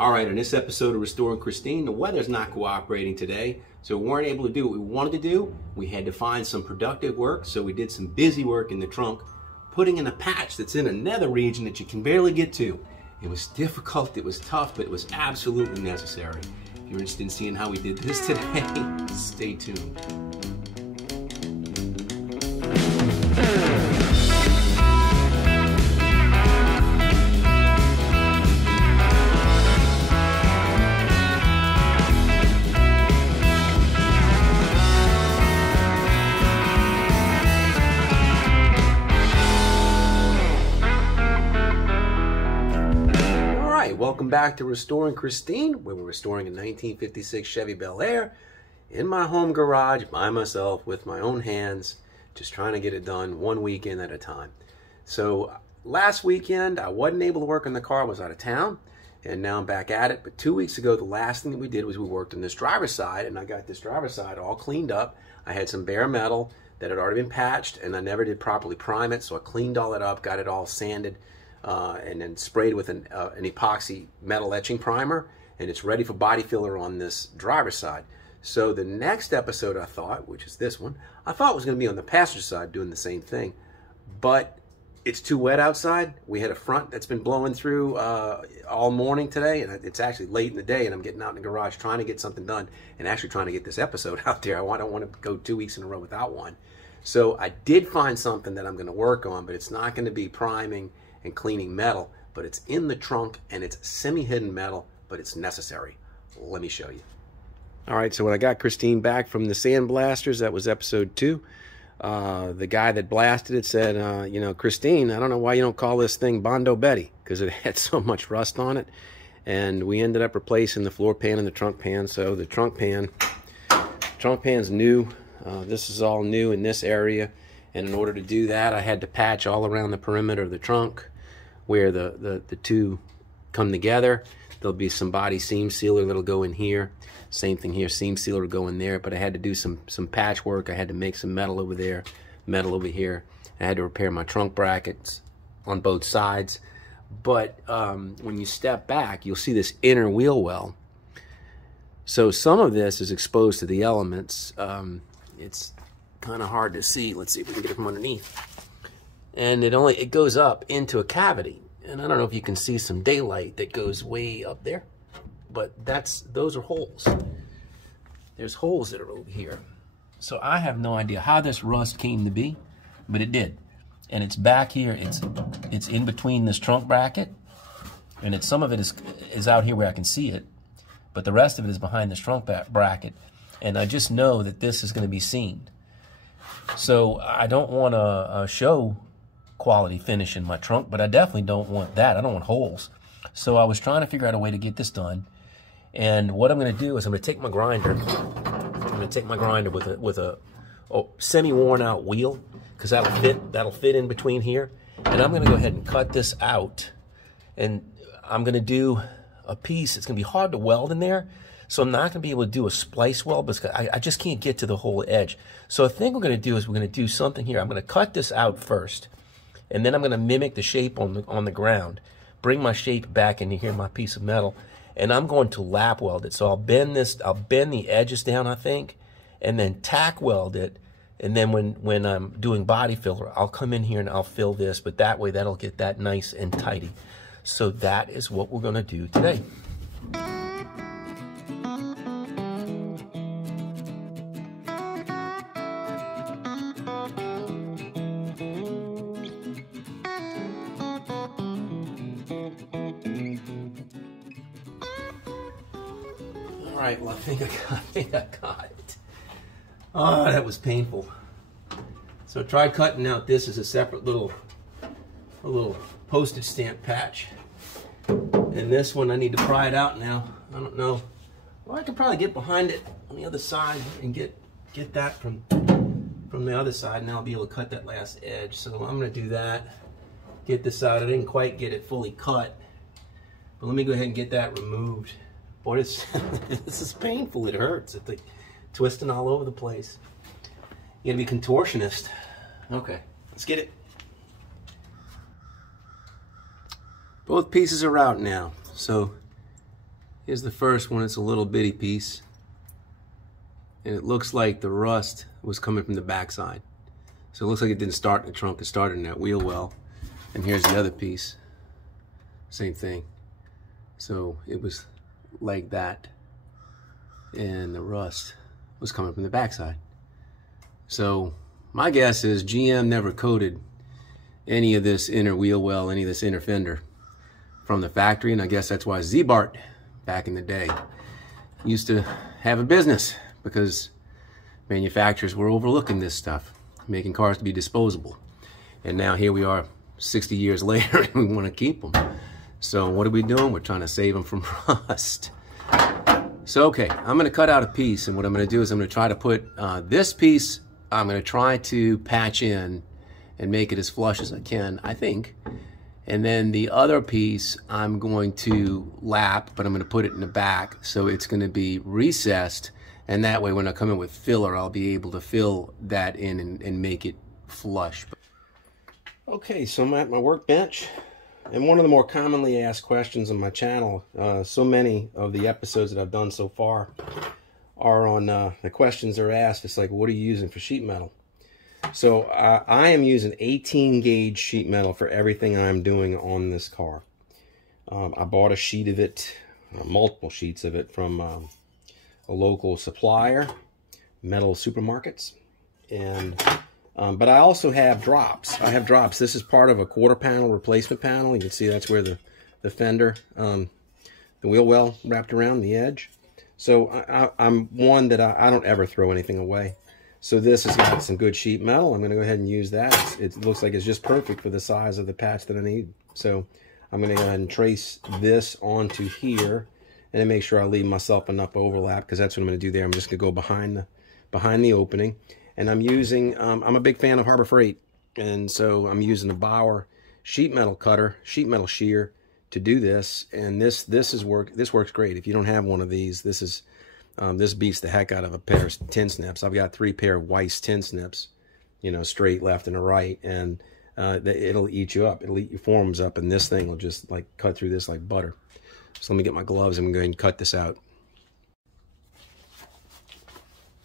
All right, in this episode of Restoring Christine, the weather's not cooperating today, so we weren't able to do what we wanted to do. We had to find some productive work, so we did some busy work in the trunk, putting in a patch that's in another region that you can barely get to. It was difficult, it was tough, but it was absolutely necessary. If you're interested in seeing how we did this today, stay tuned. Welcome back to Restoring Christine, where we're restoring a 1956 Chevy Bel Air in my home garage by myself with my own hands, just trying to get it done one weekend at a time. So last weekend I wasn't able to work on the car, I was out of town, and now I'm back at it. But 2 weeks ago, the last thing that we did was we worked on this driver's side, and I got this driver's side all cleaned up. I had some bare metal that had already been patched, and I never did properly prime it, so I cleaned all it up, got it all sanded, and then sprayed with an epoxy metal etching primer, and it's ready for body filler on this driver's side. So the next episode, I thought, which is this one, I thought was going to be on the passenger side doing the same thing, but it's too wet outside. We had a front that's been blowing through all morning today, and it's actually late in the day, and I'm getting out in the garage trying to get something done and actually trying to get this episode out there. I don't want to go 2 weeks in a row without one. So I did find something that I'm going to work on, but it's not going to be priming and cleaning metal, but it's in the trunk and it's semi-hidden metal, but it's necessary. Let me show you. All right, so when I got Christine back from the sandblasters, that was episode 2. The guy that blasted it said, you know, Christine, I don't know why you don't call this thing Bondo Betty, because it had so much rust on it. And we ended up replacing the floor pan and the trunk pan. So the trunk pan's new. This is all new in this area. And in order to do that, I had to patch all around the perimeter of the trunk where the two come together. There'll be some body seam sealer that'll go in here. Same thing here, seam sealer will go in there. But I had to do some patch work. I had to make some metal over there, metal over here. I had to repair my trunk brackets on both sides. But when you step back, you'll see this inner wheel well. So some of this is exposed to the elements. It's kind of hard to see. Let's see if we can get it from underneath. And it goes up into a cavity, and I don't know if you can see some daylight that goes way up there, but those are holes. There's holes that are over here. So I have no idea how this rust came to be, but it did. And it's back here. It's in between this trunk bracket, and some of it is out here where I can see it, but the rest of it is behind this trunk bracket. And I just know that this is going to be seamed. So I don't want a show quality finish in my trunk, but I definitely don't want that. I don't want holes. So I was trying to figure out a way to get this done. And what I'm going to do is I'm going to take my grinder. I'm going to take my grinder with a semi-worn out wheel, because that'll fit in between here. And I'm going to go ahead and cut this out. And I'm going to do a piece. It's going to be hard to weld in there. So I'm not going to be able to do a splice weld because I just can't get to the whole edge. So I think we're going to do is we're going to do something here. I'm going to cut this out first, and then I'm going to mimic the shape on the ground, bring my shape back into here, my piece of metal, and I'm going to lap weld it. So I'll bend the edges down, I think, and then tack weld it. And then when I'm doing body filler, I'll come in here and I'll fill this, but that way that'll get that nice and tidy. So that is what we're going to do today. All right, well, I think I got it. Oh, that was painful. So I tried cutting out this as a separate little postage stamp patch. And this one, I need to pry it out now. I don't know. Well, I could probably get behind it on the other side and get that from the other side, and I'll be able to cut that last edge. So I'm going to do that. Get this out. I didn't quite get it fully cut, but let me go ahead and get that removed. Boy, this is painful. It hurts. It's like twisting all over the place. You gotta be contortionist. Okay, let's get it. Both pieces are out now. So Here's the first one. It's a little bitty piece. And it looks like the rust was coming from the backside. So it looks like it didn't start in the trunk. It started in that wheel well. And here's the other piece. Same thing. So it was like that. And the rust was coming from the backside. So my guess is GM never coated any of this inner wheel well, any of this inner fender from the factory. And I guess that's why Z-Bart, back in the day, used to have a business, because manufacturers were overlooking this stuff, making cars to be disposable. And now here we are 60 years later and we want to keep them. So what are we doing? We're trying to save them from rust. So okay, I'm going to cut out a piece, and what I'm going to do is I'm going to try to put this piece, I'm going to try to patch in and make it as flush as I can, I think. And then the other piece I'm going to lap, but I'm going to put it in the back, so it's going to be recessed. And that way when I come in with filler, I'll be able to fill that in and make it flush. Okay, so I'm at my workbench. And one of the more commonly asked questions on my channel, so many of the episodes that I've done so far are on the questions are asked. It's like, what are you using for sheet metal? So I am using 18 gauge sheet metal for everything I'm doing on this car. I bought a sheet of it, multiple sheets of it, from a local supplier, Metal Supermarkets. And but I also have drops. I have drops. This is part of a quarter panel replacement panel. You can see that's where the fender, the wheel well wrapped around the edge. So I'm one that I don't ever throw anything away. So this has got some good sheet metal. I'm going to go ahead and use that. It looks like it's just perfect for the size of the patch that I need. So I'm going to go ahead and trace this onto here, and then make sure I leave myself enough overlap, because that's what I'm going to do there. I'm just going to go behind the opening. And I'm using, I'm a big fan of Harbor Freight, and so I'm using a Bauer sheet metal cutter, sheet metal shear to do this. And this works great. If you don't have one of these, this beats the heck out of a pair of tin snips. I've got 3 pair of Weiss tin snips, you know, straight, left, and a right, and it'll eat you up. It'll eat your forms up, and this thing will just like cut through this like butter. So let me get my gloves and I'm going to cut this out.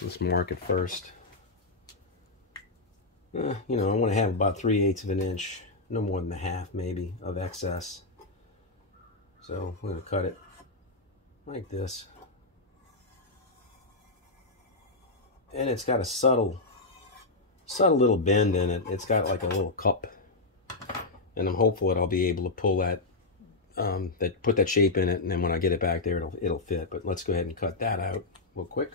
Let's mark it first. You know, I want to have about 3/8 of an inch, no more than a half maybe, of excess. So we're going to cut it like this. And it's got a subtle little bend in it. It's got like a little cup. And I'm hopeful that I'll be able to pull that, put that shape in it, and then when I get it back there, it'll fit. But let's go ahead and cut that out real quick.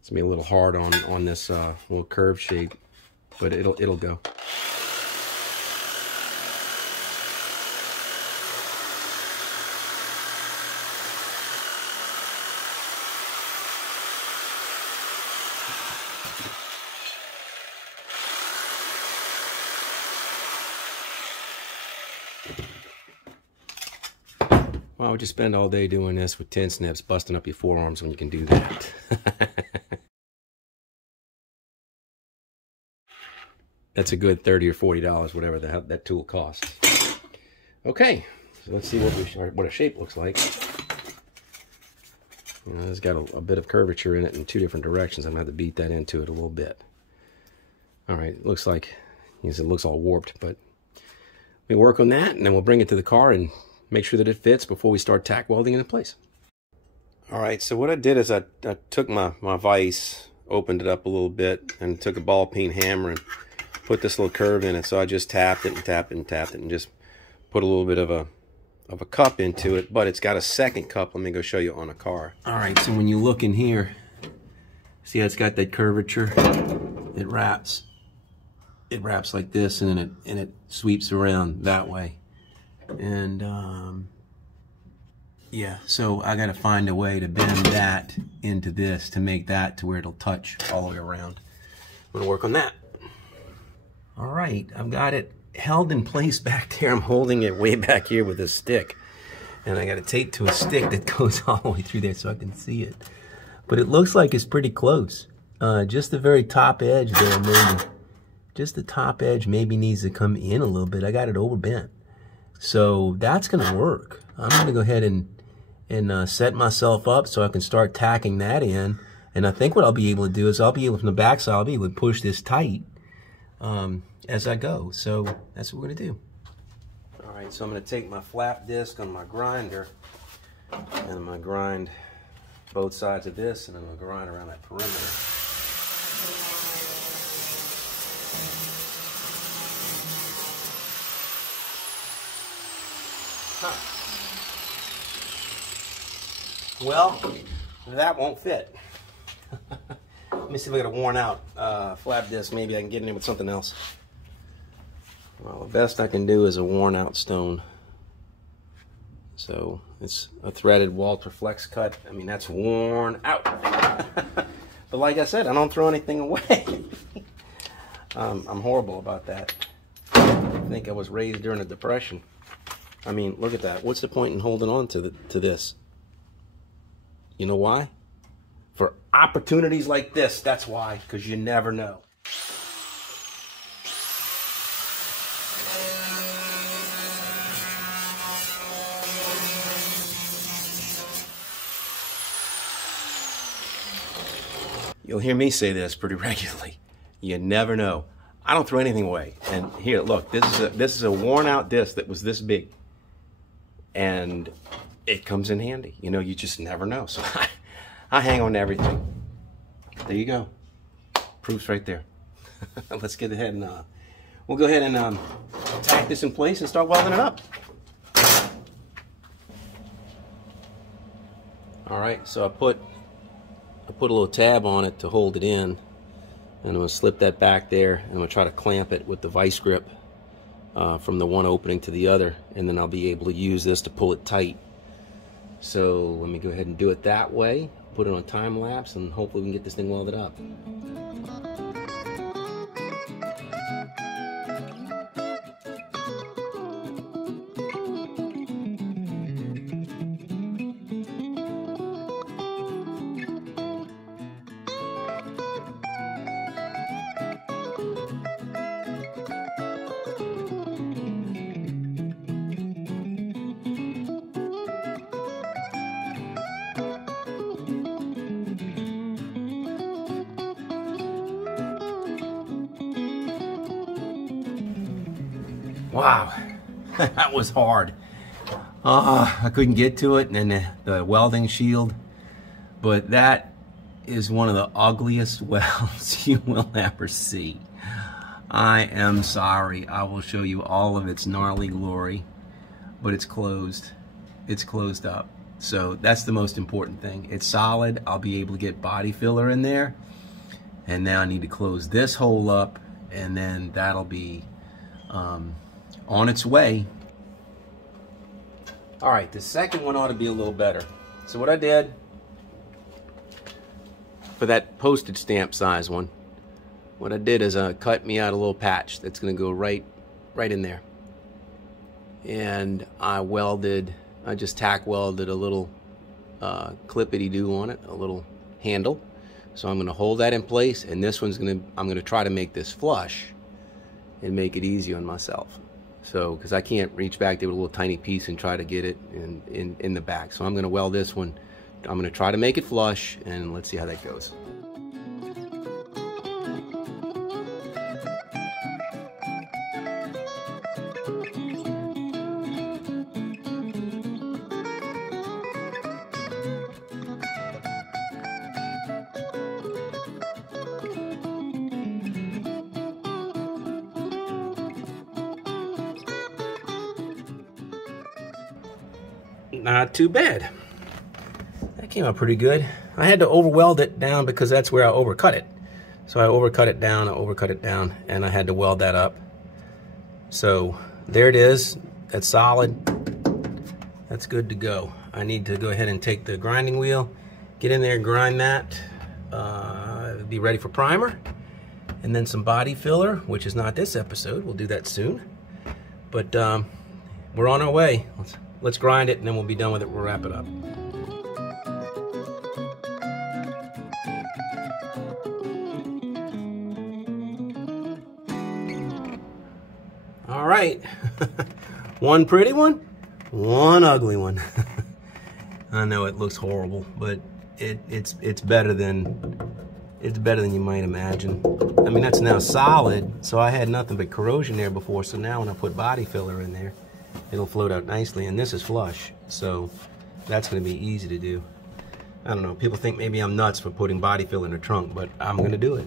It's gonna be a little hard on this little curve shape, but it'll go. Why would you spend all day doing this with tin snips, busting up your forearms, when you can do that? That's a good $30 or $40, whatever that tool costs. Okay, so let's see what a shape looks like. You know, it's got a bit of curvature in it in 2 different directions. I'm going to have to beat that into it a little bit. All right, it looks like, it looks all warped, but we work on that, and then we'll bring it to the car and make sure that it fits before we start tack welding it in place. All right, so what I did is I took my vise, opened it up a little bit, and took a ball peen hammer and put this little curve in it. So I just tapped it and tapped it and tapped it and just put a little bit of a cup into it, but it's got a second cup. Let me go show you on a car. All right, so when you look in here, see how it's got that curvature? It wraps like this, and then it sweeps around that way. And yeah, so I got to find a way to bend that into this to make that to where it'll touch all the way around. I'm going to work on that. All right, I've got it held in place back there. I'm holding it way back here with a stick, and I got it taped to a stick that goes all the way through there so I can see it. but it looks like it's pretty close. Just the very top edge there, maybe. Just the top edge maybe needs to come in a little bit. I got it overbent. So that's gonna work. I'm gonna go ahead and set myself up so I can start tacking that in. And I think what I'll be able to do is I'll be able, from the back side, I'll be able to push this tight as I go. So that's what we're gonna do. All right, so I'm gonna take my flap disc on my grinder and I'm gonna grind both sides of this, and I'm gonna grind around that perimeter. Well, that won't fit. Let me see if I got a worn out flap disc. Maybe I can get in it with something else. Well, the best I can do is a worn out stone. So it's a threaded Walter Flex cut. I mean, that's worn out. But like I said, I don't throw anything away. I'm horrible about that. I think I was raised during the Depression. I mean, look at that. What's the point in holding on to this? You know why? For opportunities like this, that's why, because you never know. You'll hear me say this pretty regularly. You never know. I don't throw anything away. And here, look, this is a worn out disc that was this big. And it comes in handy. You know, you just never know. So I hang on to everything. There you go. Proof's right there. Let's get ahead and we'll go ahead and tack this in place and start welding it up. All right, so I put a little tab on it to hold it in, and I'm going to slip that back there, and I'm going to try to clamp it with the vice grip from the one opening to the other, and then I'll be able to use this to pull it tight. So let me go ahead and do it that way, put it on time lapse, and hopefully we can get this thing welded up. Wow, that was hard. I couldn't get to it, and then the welding shield. But that is one of the ugliest welds you will ever see. I am sorry. I will show you all of its gnarly glory, but it's closed. It's closed up. So that's the most important thing. It's solid. I'll be able to get body filler in there. And now I need to close this hole up, and then that'll be on its way. All right, the second one ought to be a little better. So what I did for that postage stamp size one, what I did is I cut me out a little patch that's going to go right in there, and I just tack welded a little clippity-doo on it, a little handle. So I'm going to hold that in place, and this one's I'm going to try to make this flush and make it easy on myself. So, because I can't reach back there with a little tiny piece and try to get it in the back. So I'm going to weld this one. I'm going to try to make it flush, and let's see how that goes. Not too bad. That came out pretty good. I had to overweld it down because that's where I overcut it. So I overcut it down, and I had to weld that up. So there it is. That's solid. That's good to go. I need to go ahead and take the grinding wheel, get in there and grind that. Be ready for primer. And then some body filler, which is not this episode. We'll do that soon. But we're on our way. Let's grind it, and then we'll be done with it. We'll wrap it up. right. One pretty one, one ugly one. I know it looks horrible, but it's better than you might imagine. I mean, that's now solid, so I had nothing but corrosion there before, so now when I put body filler in there, it'll float out nicely, and this is flush, so that's going to be easy to do. I don't know, people think maybe I'm nuts for putting body filler in the trunk, but I'm going to do it.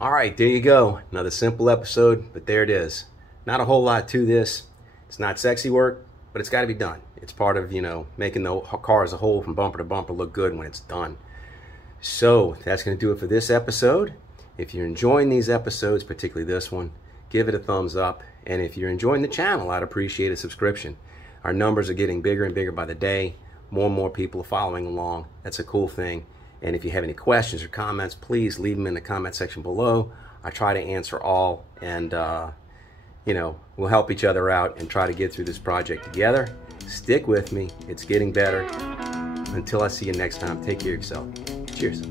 All right, there you go. Another simple episode, but there it is. Not a whole lot to this. It's not sexy work, but it's got to be done. It's part of, you know, making the car as a whole from bumper to bumper look good when it's done. So that's going to do it for this episode. If you're enjoying these episodes, particularly this one, give it a thumbs up. And if you're enjoying the channel, I'd appreciate a subscription. Our numbers are getting bigger and bigger by the day. More and more people are following along. That's a cool thing. And if you have any questions or comments, please leave them in the comment section below. I try to answer all, and you know, we'll help each other out and try to get through this project together. Stick with me. It's getting better. Until I see you next time, take care of yourself. Cheers.